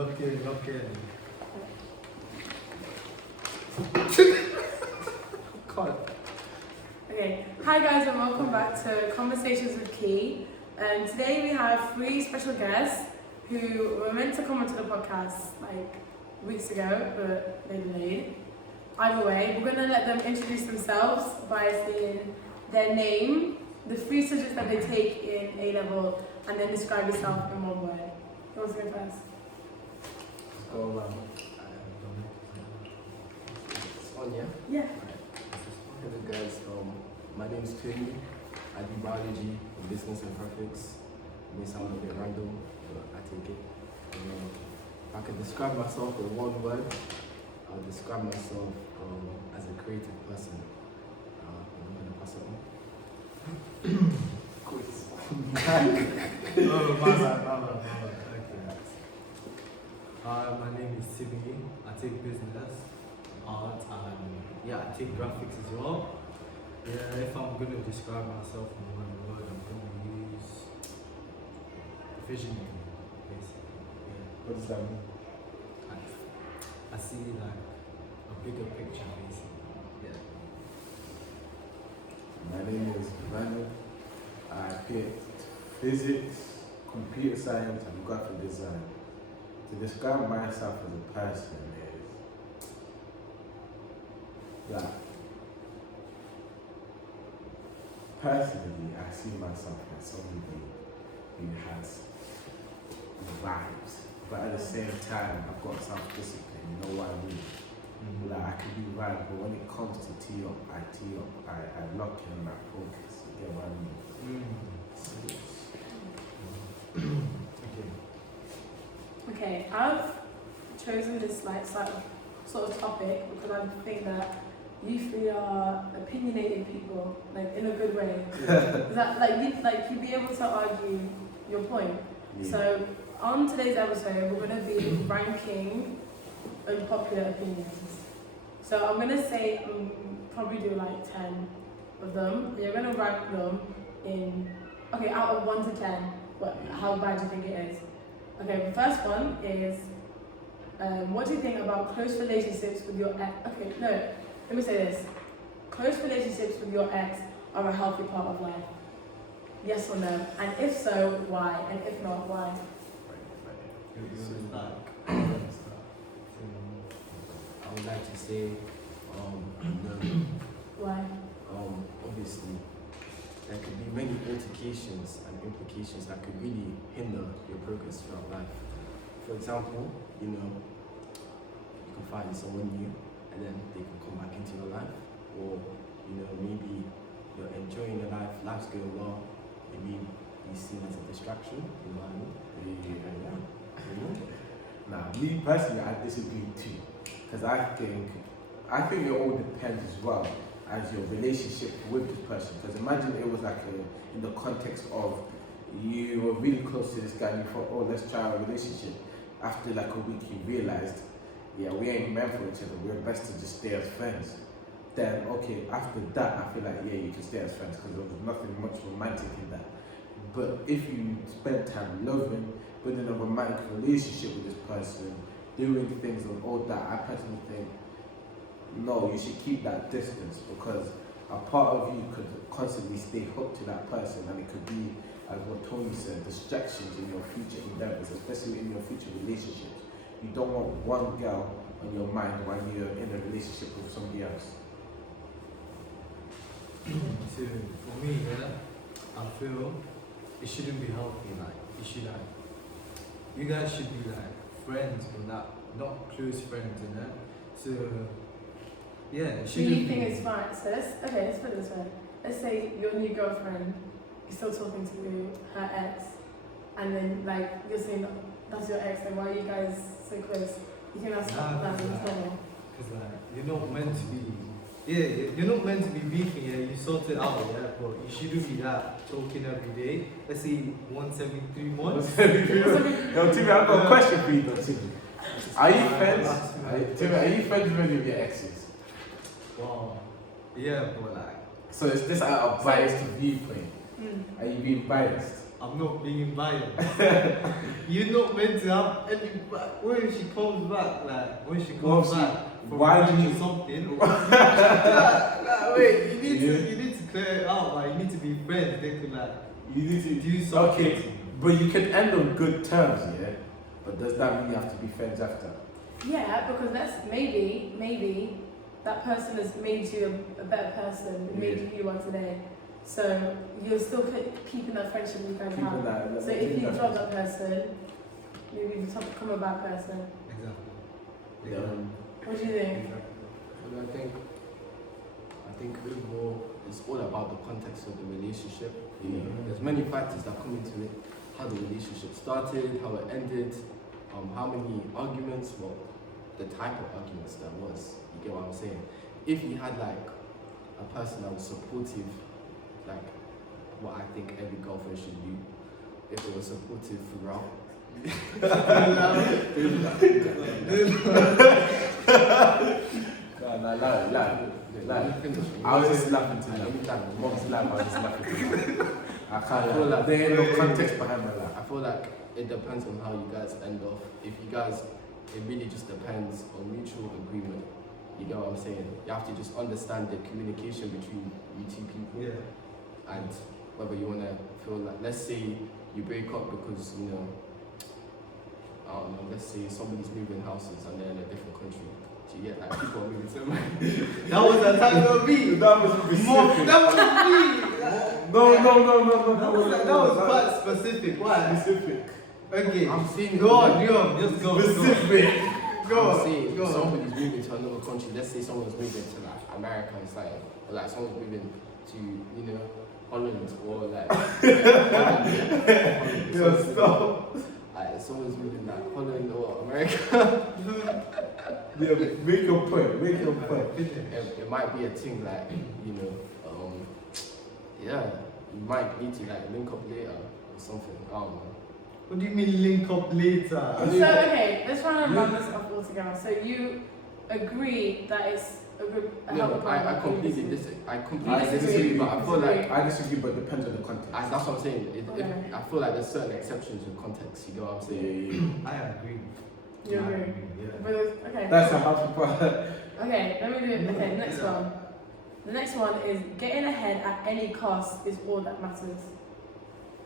Lock in. God. Okay, hi guys and welcome back to Conversations with Key. Today we have 3 special guests who were meant to come onto the podcast like weeks ago, but they delayed. Either way, we're going to let them introduce themselves by saying their name, the 3 subjects that they take in A-level, and then describe yourself in one word. Who wants to go first? On, yeah? Yeah. Hello guys, my name is Tony. I do biology and business and graphics. It may sound a bit random, but I take it. If I could describe myself in one word, I'll describe myself as a creative person. I'm going to pass it on. Quiz. Oh, my bad. Okay. My name is Timi. I take business, art, and I take graphics as well. Yeah, if I'm gonna describe myself in one word, I'm gonna use visionary, basically. Yeah. What does that mean? I see like a bigger picture, basically. Yeah. My name is Vernon. I picked physics, computer science, and graphic design. To describe myself as a person is that personally I see myself as somebody who has vibes, but at the same time I've got self-discipline, you know what I mean? Like I can be right, but when it comes to tee up, I lock in my focus, you get what I mean? Okay, I've chosen this sort of topic because I think that you 3 are opinionated people, like in a good way. Is that you'd be able to argue your point. Yeah. So on today's episode, we're going to be ranking unpopular opinions. So I'm going to say probably do like 10 of them. You're going to rank them in out of 1 to 10. How bad do you think it is? Okay, the first one is, what do you think about close relationships with your ex? Okay, no, let me say this. Close relationships with your ex are a healthy part of life. Yes or no? And if so, why? And if not, why? I would like to say, no. Why? Obviously, there could be many altercations and implications that could really hinder your progress throughout life. For example, you can find someone new and then they can come back into your life, or maybe you're enjoying your life, life's going well, maybe you see it as a distraction, you know what I mean? Now, me personally, I disagree too, because I think it all depends as well as your relationship with this person. Because imagine it was in the context of you were really close to this guy and you thought, oh, let's try a relationship. After like a week, you realized, yeah, we ain't meant for each other. We're best to just stay as friends. Then, okay, after that, I feel like, yeah, you can stay as friends because there was nothing much romantic in that. But if you spend time loving, building a romantic relationship with this person, doing things and all that, I personally think, no, you should keep that distance, because a part of you could constantly stay hooked to that person, and it could be, as what Tony said, distractions in your future endeavors, especially in your future relationships. You don't want one girl on your mind while you're in a relationship with somebody else. So for me, I feel it shouldn't be healthy. You guys should be like friends, but not close friends, So yeah, it So shouldn't you think be. it's fine? So let's put it this way. Let's say your new girlfriend is still talking to her ex, and then you're saying that's your ex, and why are you guys so close? You think that's normal? Because you're not meant to be. Yeah, you're not meant to be beefing. Yeah, you sort it out. Yeah, but you shouldn't be talking every day. Let's say once every 3 months. Yo, Timmy, I've got a question for you though, Timmy. Are you friends? Timmy, are you friends with any of your exes? Wow. Yeah, but So is this a biased viewpoint? Are you being biased? I'm not being biased. You're not meant to have any. What if she comes back? Like, when she comes back from why do you- something? Wait, you need to clear it out. Like, you need to be friends. They could like You need to do something. Okay, but you can end on good terms, yeah. But does that mean you have to be friends after? Yeah, because that's maybe that person has made you a better person, made you who you are today. So you're still keeping that friendship you guys have. So if you drop that person, maybe you become a bad person. Exactly. What do you think? Well, I think overall it's all about the context of the relationship. You know, there's many factors that come into it. How the relationship started, how it ended, how many arguments, well, the type of arguments there was. You get what I'm saying? If you had like a person that was supportive, like what I think every girlfriend should do, if it was supportive throughout. I was just laughing to them. Mom's laugh, I was just laughing to them. I feel like there ain't no context behind my laugh. I feel like it depends on how you guys end off. If you guys, it really just depends on mutual agreement. You know what I'm saying? You have to just understand the communication between you two people. Yeah. And whether you want to feel like, let's say you break up because, you know, I don't know, let's say somebody's moving houses and they're in a different country. So you get like people are moving to That was the time of me. That was specific. That was me. No. That was quite specific. Why? Specific. Okay. I'm saying Go on, just go. Specific. Go I'm on. saying Go if on. somebody's moving to another country, let's say someone's moving to like America, it's like, or like someone's moving to, you know, Holland or like Holland. Yo, stop. Like someone's moving like Holland or America. Yeah, make your point. It might be a thing like, you know, yeah, you might need to like link up later or something. I don't know. What do you mean link up later? So okay, let's try and run this up all together. So you agree that it's a good. No, I completely disagree. I completely disagree. disagree, but I feel like I disagree, but it depends on the context. that's what I'm saying. Okay. I feel like there's certain exceptions with context. You know what I'm saying? I agree. You I agree? Yeah. But okay. That's a happy part. Okay, let me do it. Okay, next one. The next one is getting ahead at any cost is all that matters.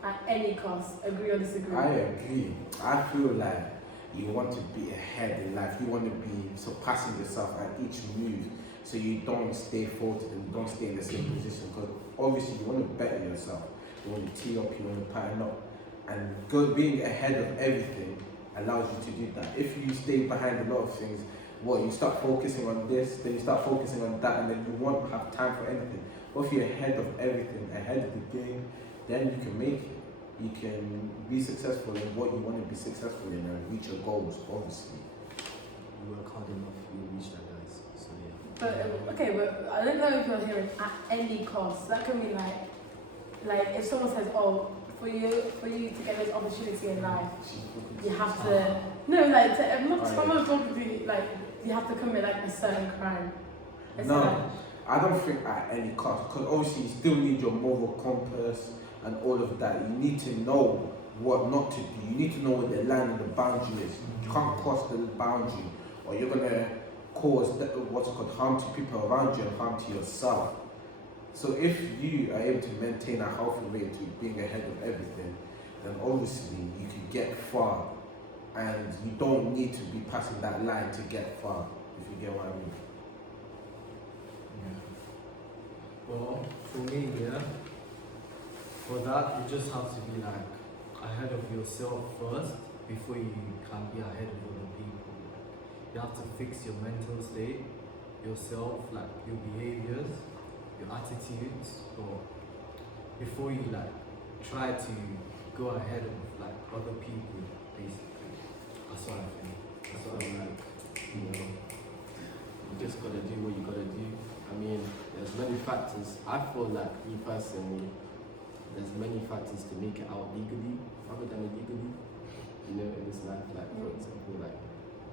At any cost. Agree or disagree? I agree. I feel like you want to be ahead in life. You want to be surpassing yourself at each move, so you don't stay faulted and don't stay in the same position. Because obviously you want to better yourself. You want to tee up. You want to pattern up, and being ahead of everything allows you to do that. If you stay behind a lot of things, you start focusing on this, then you start focusing on that, and then you won't have time for anything. But if you're ahead of everything, ahead of the game, then you can make it. You can be successful in what you want to be successful in and reach your goals, obviously. You work hard enough, you'll reach that, guys. So yeah. But okay, but I don't know if you're hearing at any cost. That could mean like if someone says, "Oh, for you to get this opportunity in life, you have to I'm not someone talking to you like you have to commit like a certain crime." No, I don't think at any cost, because obviously you still need your moral compass and all of that. You need to know what not to do. You need to know where the line and the boundary is. You can't cross the boundary, or you're gonna cause harm to people around you and harm to yourself. So if you are able to maintain a healthy rate to being ahead of everything, then obviously you can get far, and you don't need to be passing that line to get far, if you get what I mean. Well, for me, yeah, for that, you just have to be like ahead of yourself first before you can be ahead of other people. You have to fix your mental state, yourself, like your behaviors, your attitudes, or before you like try to go ahead of like other people, basically. That's what I think. That's what I'm like. You know, you just gotta do what you gotta do. I mean, there's many factors. I feel like, me personally, there's many factors to make it out legally rather than illegally. You know, in this life, like for example, like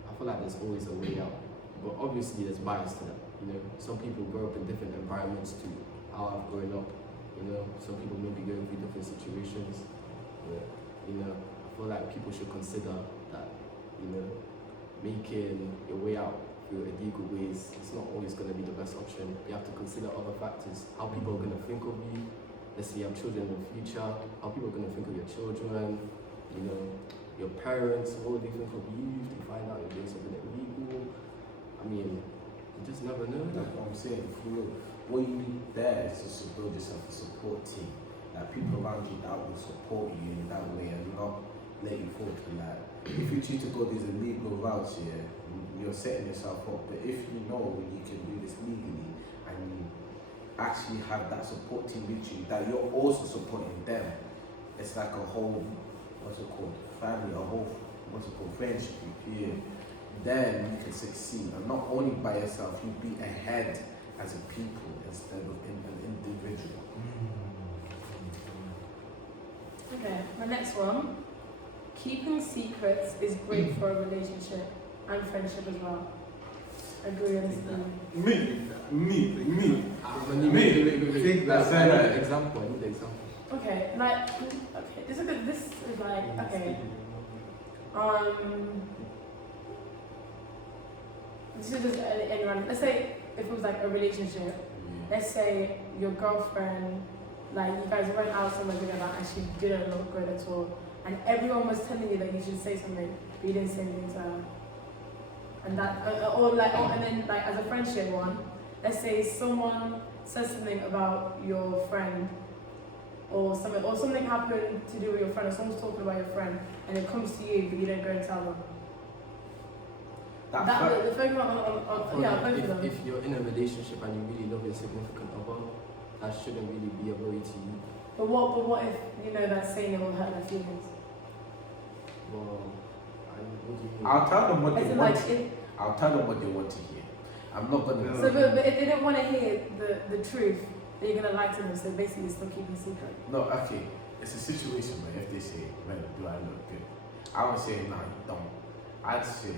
I feel like there's always a way out. But obviously there's bias to that. You know, some people grow up in different environments to how I've grown up. You know, some people maybe going through different situations. Yeah. You know, I feel like people should consider that, you know, making your way out through illegal ways, it's not always going to be the best option. You have to consider other factors, how people are going to think of you. Let's say you have children in the future, how people are going to think of your children, you know, your parents, what would they think of you if they find out you're doing something illegal? I mean, you just never know. That's what I'm saying. For real, what you need there is just to build yourself a support team. Like people around you that will support you in that way and not let you fall to like. If you choose to go these illegal routes here, you're setting yourself up. But if you know you can do this legally and you actually have that support team with you, that you're also supporting them, it's like a whole, what's it called, family, a whole, what's it called, friendship here. Then you can succeed, and not only by yourself, you'll be ahead as a people instead of an individual. Okay, my next one. Keeping secrets is great for a relationship and friendship as well. Agree on this thing. Me. Wait. That's I need it. an example. I need an example. Okay, like, okay, this is like, okay, this is just anyone. Let's say if it was like a relationship, let's say your girlfriend, like you guys went out somewhere together and she didn't look good at all, and everyone was telling you that you should say something, but you didn't say anything to her. And that, and then like as a friendship one, let's say someone says something about your friend, or something happened to do with your friend, or someone's talking about your friend, and it comes to you, but you don't go and tell them. The first one both of them. If you're in a relationship and you really love your significant other, that shouldn't really be a worry to you. But what if you know that saying it will hurt their feelings? Well, what do you mean? I'll tell them what they As in, want. like, I'll tell them what they want to hear. I'm not gonna. So, but if they don't want to hear the truth, then you're gonna lie to them. So basically, you're still keeping a secret. No, okay. It's a situation where if they say, "Well, do I look good?" I would say, "No, you don't." I'd say,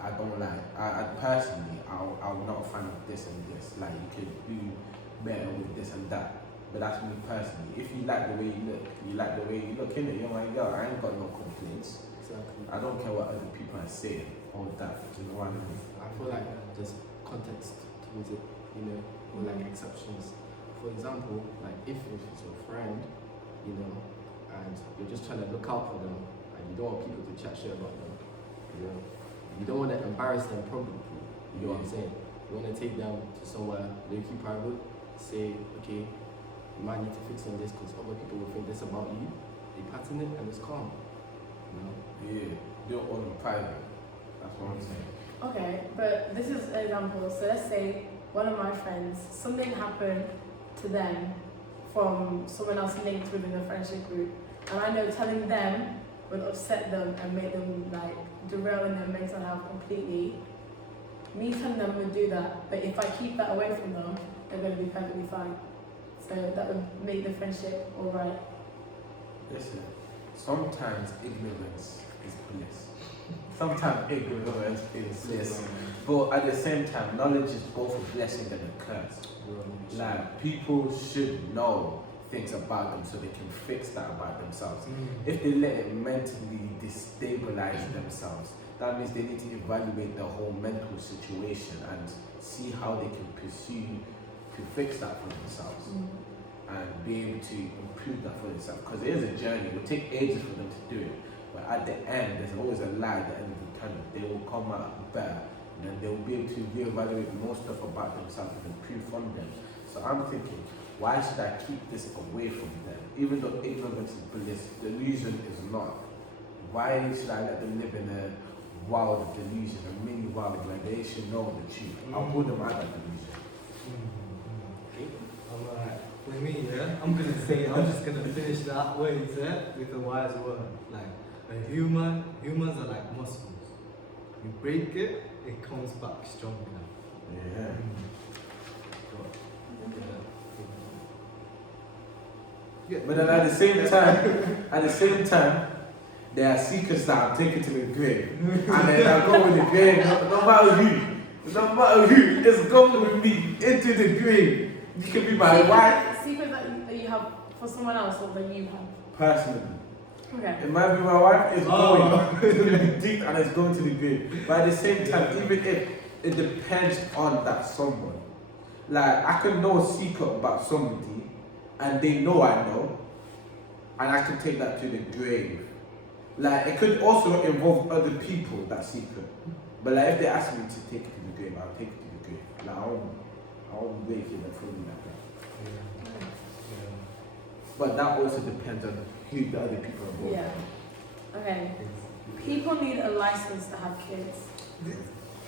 "I don't like." I personally, I'm not a fan of this and this. Like you could do better with this and that. But that's me personally. If you like the way you look, you like the way you look, innit? You're my girl. I ain't got no complaints. Exactly. I don't care what other people are saying. All that. Do you know what I mean? I feel like there's context towards it, you know, or like exceptions. For example, like if it's your friend, you know, and you're just trying to look out for them, and you don't want people to chat shit about them, you know, you don't want to embarrass them publicly. You know what I'm saying? You want to take them to somewhere low-key private, say, okay, you might need to fix on this because other people will think this about you. They pattern it and it's calm. You know? Yeah. Do it all in private. That's what I'm saying. Okay, but this is an example. So let's say one of my friends, something happened to them from someone else linked within the friendship group, and I know telling them would upset them and make them like derail in their mental health completely. Me telling them would do that, but if I keep that away from them, they're going to be perfectly fine. So that would make the friendship alright. Listen, sometimes ignorance is bliss. Sometimes ignorance is bliss. But at the same time, knowledge is both a blessing and a curse. Like, people should know things about them so they can fix that about themselves. If they let it mentally destabilize themselves, that means they need to evaluate the whole mental situation and see how they can pursue to fix that for themselves and be able to improve that for themselves. Because it is a journey, it will take ages for them to do it. But at the end, there's always a light at the end of the tunnel. They will come out better and then they will be able to reevaluate more stuff about themselves and improve from them. So I'm thinking, why should I keep this away from them? Even though ignorance is bliss, delusion is not. Why should I let them live in a world of delusion, a mini world where they should know the truth? I'll put them out of delusion. Alright, for me, yeah, I'm just gonna finish that word, yeah, with a wise word. Like, humans are like muscles. You break it, it comes back stronger. Yeah. Yeah. But then at the same time, there are secrets that I'm taking to the grave. And then I go with the grave, no matter who, it's going with me into the grave. You can be my wife. Secret that you have for someone else or that you have. personally. Okay. It might be my wife is going to the deep and it's going to the grave. But at the same time, even if it depends on that someone. Like, I can know a secret about somebody and they know I know, and I can take that to the grave. Like, it could also involve other people, that secret. But like, if they ask me to take it to the grave, I'll take it to the grave. Like, I won't break it and throw it like that. Yeah. But that also depends on who the other people are involved. Yeah. Okay. People need a license to have kids.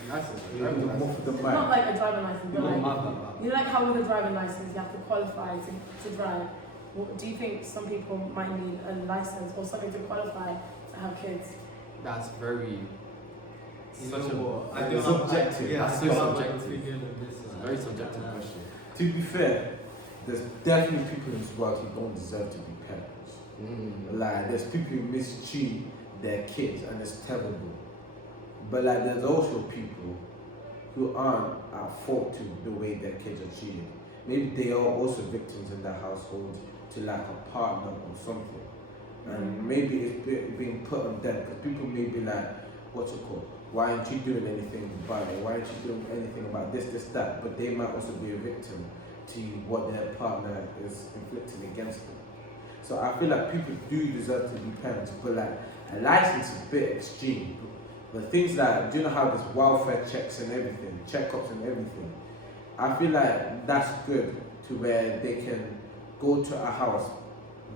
Not like a driving license, but like, you know, like how with a driving license you have to qualify to drive. Do you think some people might need a license or something to qualify to have kids? That's very such I a subjective. Yeah, That's so subjective. It's a very subjective question. To be fair, there's definitely people in this world who don't deserve to be parents. Like, there's people who mistreat their kids and it's terrible. But like, there's also people who aren't at fault to the way their kids are treated. Maybe they are also victims in their household to like a partner or something. And maybe it's being put on them because people may be like, what's it called? Why aren't you doing anything about it? Why aren't you doing anything about this, that? But they might also be a victim to what their partner is inflicting against them. So I feel like people do deserve to be parents, but like a license is a bit extreme. But things like, do you know how there's welfare checks and everything, checkups and everything? I feel like that's good to where they can go to a house,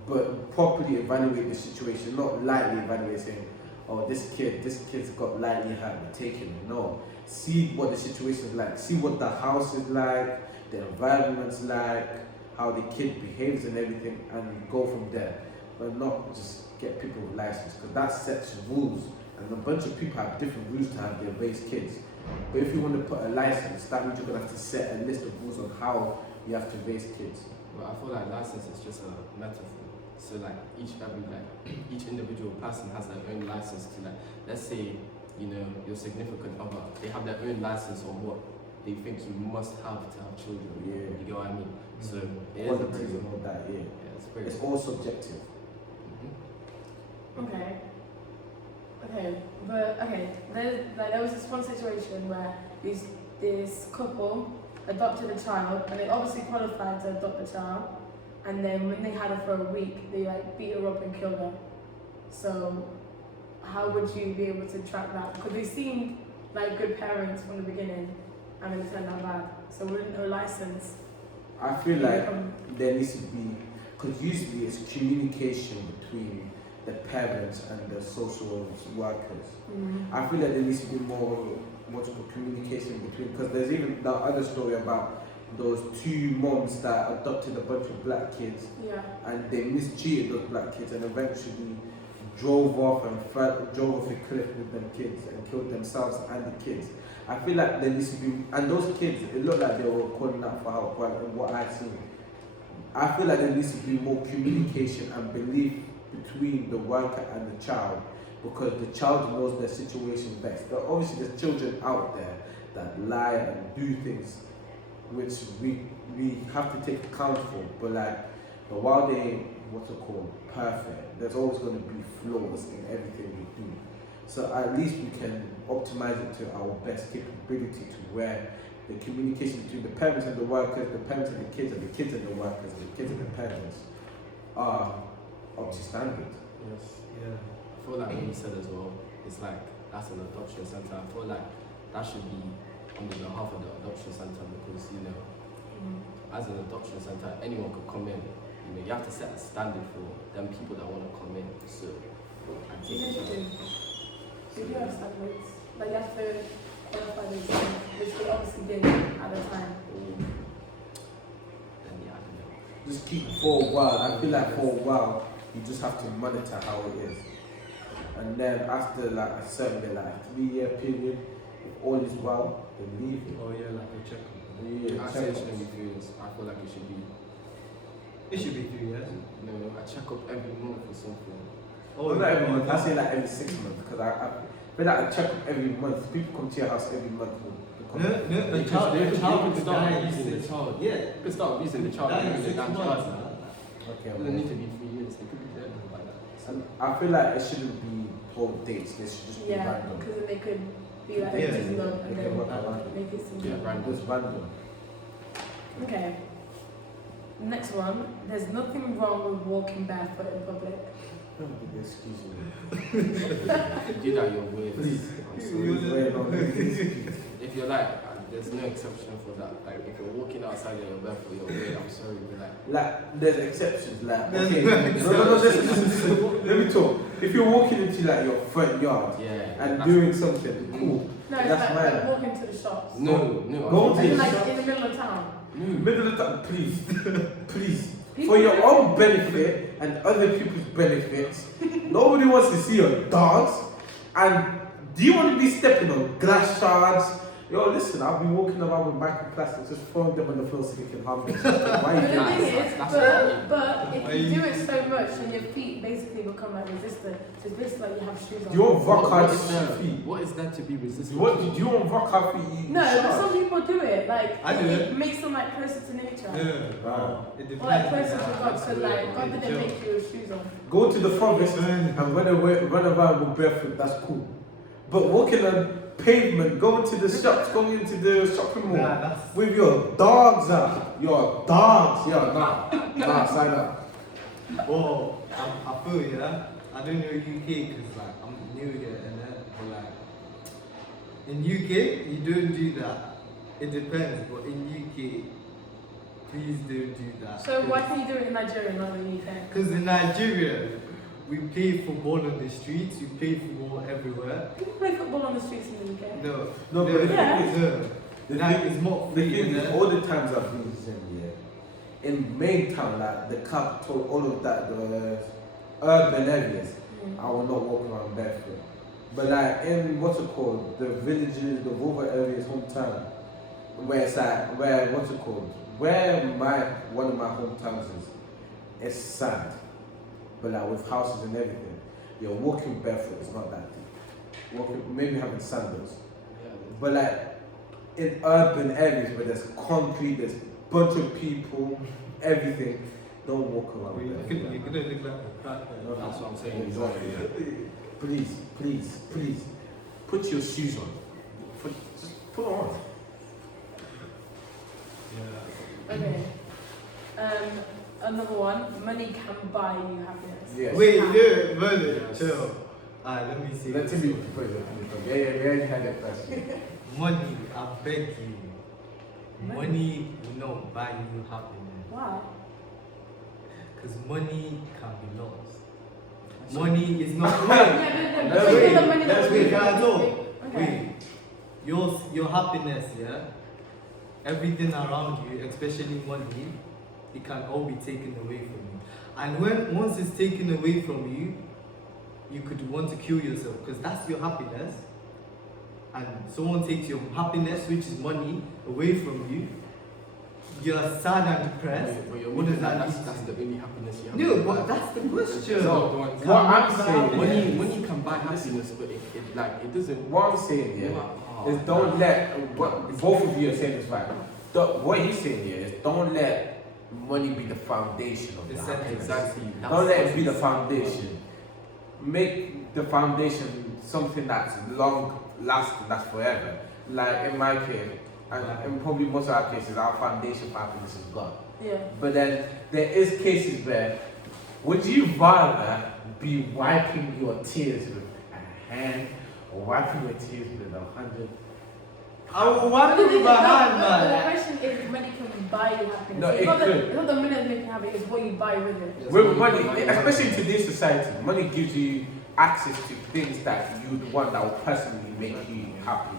but properly evaluate the situation, not lightly evaluate saying, oh, this kid's got lightly hurt, we're taking it. No, see what the situation is like, see what the house is like, the environment's like, how the kid behaves and everything, and go from there. But not just get people with license, because that sets rules, and a bunch of people have different rules to have their raised kids. But if you want to put a license, that means you're going to have to set a list of rules on how you have to raise kids. But I feel like license is just a metaphor. So like each individual person has their own license to, like, let's say, you know, your significant other, they have their own license on what they think you must have to have children. Yeah. You get what I mean? So it is a Qualities very, and all that, yeah. it's It's all subjective. Okay. But there was this one situation where this couple adopted a child, and they obviously qualified to adopt the child. And then when they had her for a week, they like beat her up and killed her. So how would you be able to track that? Because they seemed like good parents from the beginning, and then it turned out bad. So wouldn't a license? I feel like there needs to be, because usually it's communication between the parents and the social workers. I feel like there needs to be more communication between, because there's even that other story about those two moms that adopted a bunch of black kids, and they mistreated those black kids and eventually drove off a cliff with them kids and killed themselves and the kids. I feel like there needs to be, and those kids, it looked like they were calling out for help, and what I've seen. I feel like there needs to be more communication and belief between the worker and the child, because the child knows their situation best. There obviously there's children out there that lie and do things which we have to take account for, but while they perfect, there's always going to be flaws in everything we do. So at least we can optimize it to our best capability, to where the communication between the parents and the workers, the parents and the kids and the workers, the kids and the parents are up to standard. Yes. Yeah. I feel like what you said as well, it's like that's an adoption center. I feel like that should be on behalf of the adoption center, because, you know, as an adoption center, anyone could come in. You know, you have to set a standard for them people that want to come in. So I think you do have standards. Like, you have to qualify those things, which we obviously did at the time. Then yeah, I don't know. Just keep for a while. I feel like for a while you just have to monitor how it is, and then after like a certain like a 3-year period, if all is well, then leave it. Oh yeah, like a checkup. Yeah, I say it shouldn't be 3 years. I feel like it should be. It should be 3 years. No, a checkup every month or something. Oh, not every month. I say like every 6 months, because I feel like a checkup every month. People come to your house every month. The child could start using the child. Yeah, you could start abusing the child. That is 6 months. It doesn't need to be 3 years. They could be dead. And I feel like it shouldn't be whole dates. They should just be Yeah, random. because then they could be like, Yeah, this is love, they and can then work around make it seem Yeah, love. random. Just random. Okay. Next one. There's nothing wrong with walking barefoot in public. Excuse me. If you do that, you're weird. Please. I'm sorry. Wait, no, please. If you're like, there's no exception for that. Like, if you're walking outside and you're barefoot, you're weird. I'm sorry, but like. Like, there's exceptions. Like, There's okay, no no, listen. Let me talk. If you're walking into like your front yard Yeah. and that's- doing something cool, No, it's That's like mine. walking to the shops. No, Go And to like in the middle of town. no. middle of the time, please, please. People For your do own benefit and other people's benefits, nobody wants to see your dogs. And do you want to be stepping on glass shards? Yo, listen, I'll be walking around with microplastics, just throwing them on the floor so they can harm themselves. Why But you the doing thing that? is, That's but if Why you you- do it so much, then your feet basically become like resistant. So it's basically like you have shoes on. Do you want rock What hard is that? feet? What is that to be resistant? What do you want rock hard feet? No, but some people do it. Like I do it it. makes them like closer to nature. Yeah. Wow. It depends. Or like closer to God. That's So weird. like God didn't Chill. make you with shoes on. Go to the forest and run around with barefoot, that's cool. But walking on pavement, going to the shops, going into the shopping mall Nah, that's. with your dogs out. Your dogs. Yeah, nah, sign up. Well, I feel yeah. I don't know UK because like I'm new here and then but like in UK you don't do that. It depends, but in UK, please don't do that. So why can you do it in Nigeria and not in the UK? Because in Nigeria, we play football on the streets. We play football everywhere. People play football on the streets in the UK. No, No, but the thing Yeah. no. The That thing is not The free. thing is, innit? all the times I've been to Zambia, in main town, like the capital, all of that, the urban areas, I will not walk around barefoot. But like in what's it called, the villages, the rural areas, hometown, where it's like what's it called, where one of my hometowns is, it's sand, but like with houses and everything, you're walking barefoot. It's not that deep. Walking, maybe having sandals, but like in urban areas where there's concrete, there's bunch of people, everything, don't walk around You're barefoot. gonna look like a crackhead. That's what I'm saying. Exactly. Exactly. Please, put your shoes on. Just put it on. Yeah. Okay. Another one. Money can buy you happiness. Yes. Wait, no, brother, Yes. chill. Alright, let me see. Let this. me put it. Yeah, you had that first. Money, I beg you. Money will not buy you happiness. Why? Because money can be lost. Money is not. Yeah, Let's but wait, the money let's that wait, we can I talk? Okay. Wait. Your happiness, yeah? Everything around you, especially money, it can all be taken away from you. And once it's taken away from you, you could want to kill yourself because that's your happiness. And someone takes your happiness, which is money, away from you. You're sad and depressed. What does that mean? That's the only happiness you have. No, but that's the question. No, What I'm saying, money can buy happiness, but it doesn't. What I'm saying, is don't let both of you are saying this right. What he's saying here is don't let money be the foundation of the happiness. Exactly. Don't let it be the foundation. Make the foundation something that's long lasting, that's forever. Like in my case, and probably most of our cases, our foundation for happiness is God. Yeah. But then there is cases where would you rather be wiping your tears with a hand or wiping your tears with 100? I will wipe it with my hand, The man. question is if money can buy you happiness. No, it's it not could. it's not the money that makes you happy, it's what you buy with it. With money, especially in today's society, money gives you access to things that you'd want that will personally make you happy.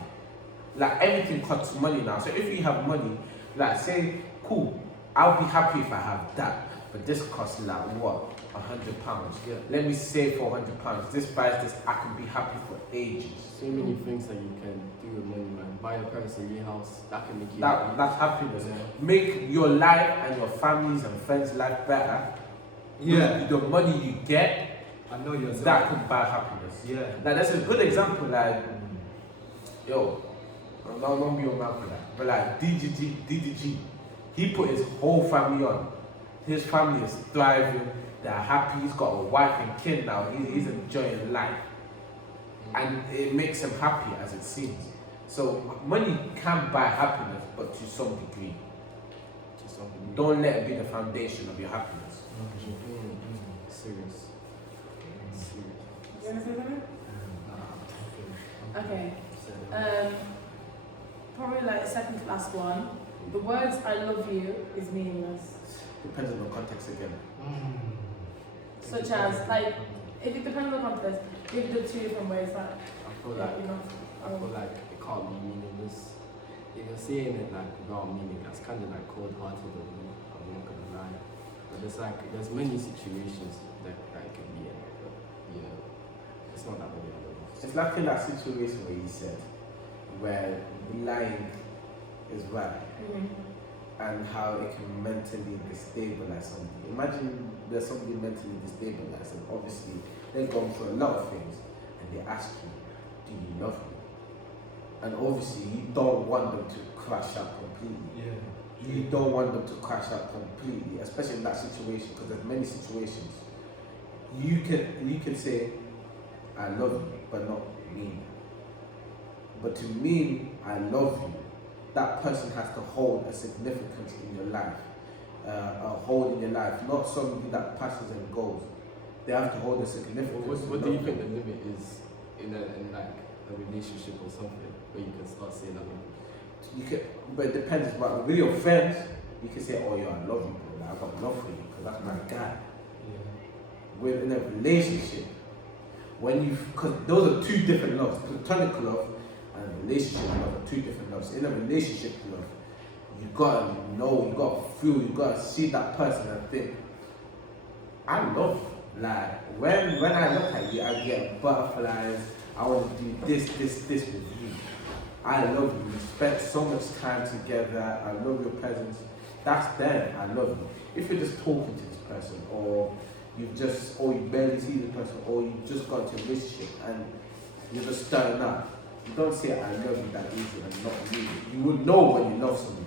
Like everything costs money now. So if you have money, like say, cool, I'll be happy if I have that. But this costs like what? £100. Yeah. Let me save for £100. This buys this, I can be happy for ages. So many things that you can do with money, man. Buy a parents a new house, that can make you That's happiness. Yeah. Make your life and your family's and friends' life better. Yeah, With the money you get, I know yourself. that could buy happiness. Yeah. Like that's a good example. Like, yo, don't be your mouth for that. But like DDG, he put his whole family on. His family is thriving. they're happy, he's got a wife and kid now, he's enjoying life. And it makes him happy as it seems. So money can buy happiness, but to some degree. Don't let it be the foundation of your happiness. Serious. You want to say something? Okay. Probably like second to last one. The words "I love you" is meaningless. Depends on the context again. Such as like, if it depends on the context, give the two different ways. Like, I feel like it can't be meaningless. If you're saying it like without meaning, that's kind of like cold-hearted of me. I'm not gonna lie. But there's many situations that it can be in. But, it's not that many other ones. It's like in that situation where you said, where lying is right, and how it can mentally destabilize somebody. Imagine there's somebody mentally destabilized, and obviously they're going through a lot of things, and they ask you, do you love me? And obviously you don't want them to crash out completely. Yeah. You don't want them to crash out completely, especially in that situation, because there's many situations. You can say, I love you, but not mean. But to mean I love you, that person has to hold a significance in your life, a hold in your life, not somebody that passes and goes. They have to hold a significance. What do you think the limit is in like a relationship or something where you can start saying I love you? You can, but it depends. But with your friends, you can say, "Oh, yeah, I love you, bro. Like, I got love for you because that's my guy." With in a relationship, because those are two different loves. Platonic love and relationship love are two different loves. In a relationship love, you gotta know, you gotta feel, you gotta see that person and think, I love you. Like when I look at you, I get butterflies. I want to do this with you. I love you. We spent so much time together. I love your presence. That's them. I love you. If you're just talking to this person, or you barely see this person, or you just got into a relationship and you're just starting up, you don't say I love you that easy and not really. You will know when you love somebody.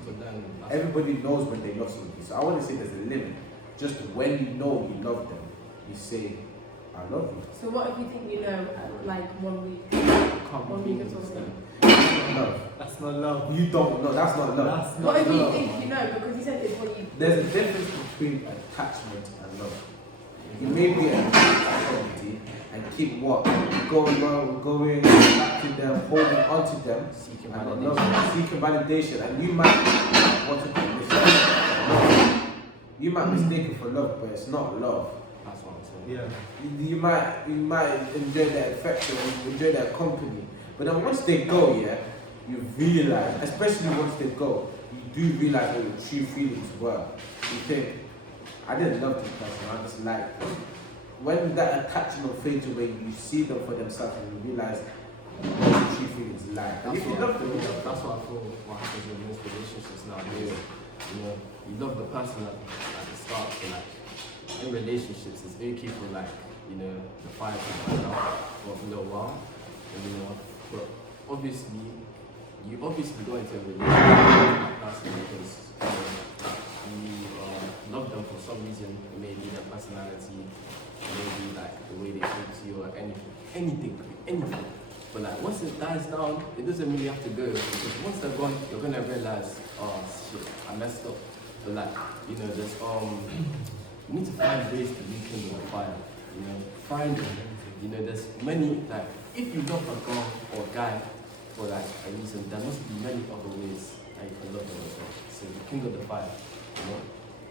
Everybody knows when they love somebody. So I want to say there's a limit. Just when you know you love them, you say I love you. So what if you think you know like 1 week? One week or something. No, That's not love. you don't know. That's not love. That's not What if you love. think you know? Because you said it's what you. There's a difference between attachment and love. You may be attached to somebody and keep what? Going back to them, holding on to them, seeking validation, and you might want to be mistaken. You might mistake it for love, but it's not love. That's what I'm saying. Yeah. You might enjoy their affection, enjoy their company, but then once they go, you realize, especially once they go, you do realize what your true feelings were. You think, I didn't love this person, I just liked them. When that attachment fades away, you see them for themselves and you realize what your true feelings like. And if you love them, That's what I feel what happens in most relationships nowadays. You love the person at the start, but like in relationships, it's very key for like, the fire to burn out for a little while. But obviously, you go into a relationship with that person because you love them for some reason. It may be their personality, maybe like the way they talk to you, or anything. But like once it dies down, it doesn't really have to go, because once they're gone, you're gonna realize, oh shit, I messed up. But like, there's you need to find ways to rekindle the fire. There's many, like, if you love a girl or a guy for like a reason, there must be many other ways that you can love them as well. So rekindle the fire.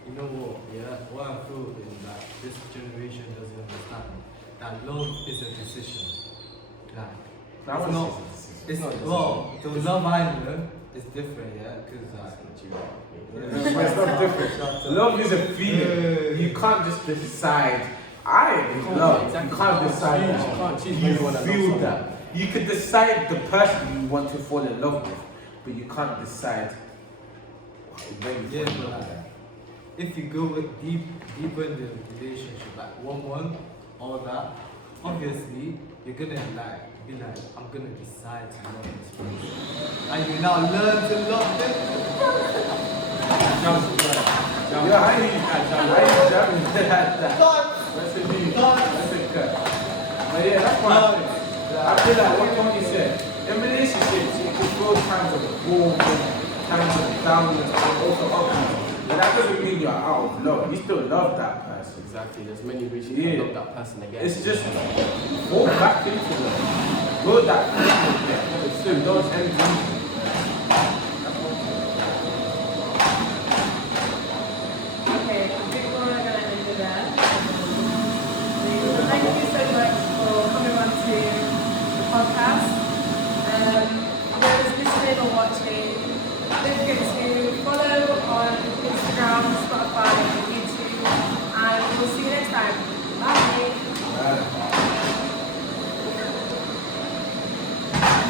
You know what? Yeah, what I feel is that this generation doesn't understand that love is a decision. Like, it's not. Well, the love I know is different, yeah, because it's not different. Love is a feeling. You can't just decide. Love. Exactly. You can't decide. You can't choose You anyone that feel loves that. You can decide the person you want to fall in love with, but you can't decide when you fall in love with them. if you go with deeper in the relationship, like 1-1, all that, obviously you're gonna be like, I'm gonna decide to love this person. And you now learn to love them. Yeah, I need that. That's a new. That's a cut. But yeah, that's why I feel like what Tony said. In relationships, you can feel times of warmth, times of downwards, but also upwards. But that doesn't mean you're out of love. You still love that person. Exactly. There's many ways you Yeah. can love that person again. It's just walk back into them. Build that friendship again. It's through those ends. Okay, I think we're going to end it there. Thank you so much for coming on to the podcast. Those listening or watching, don't forget to follow on Instagram,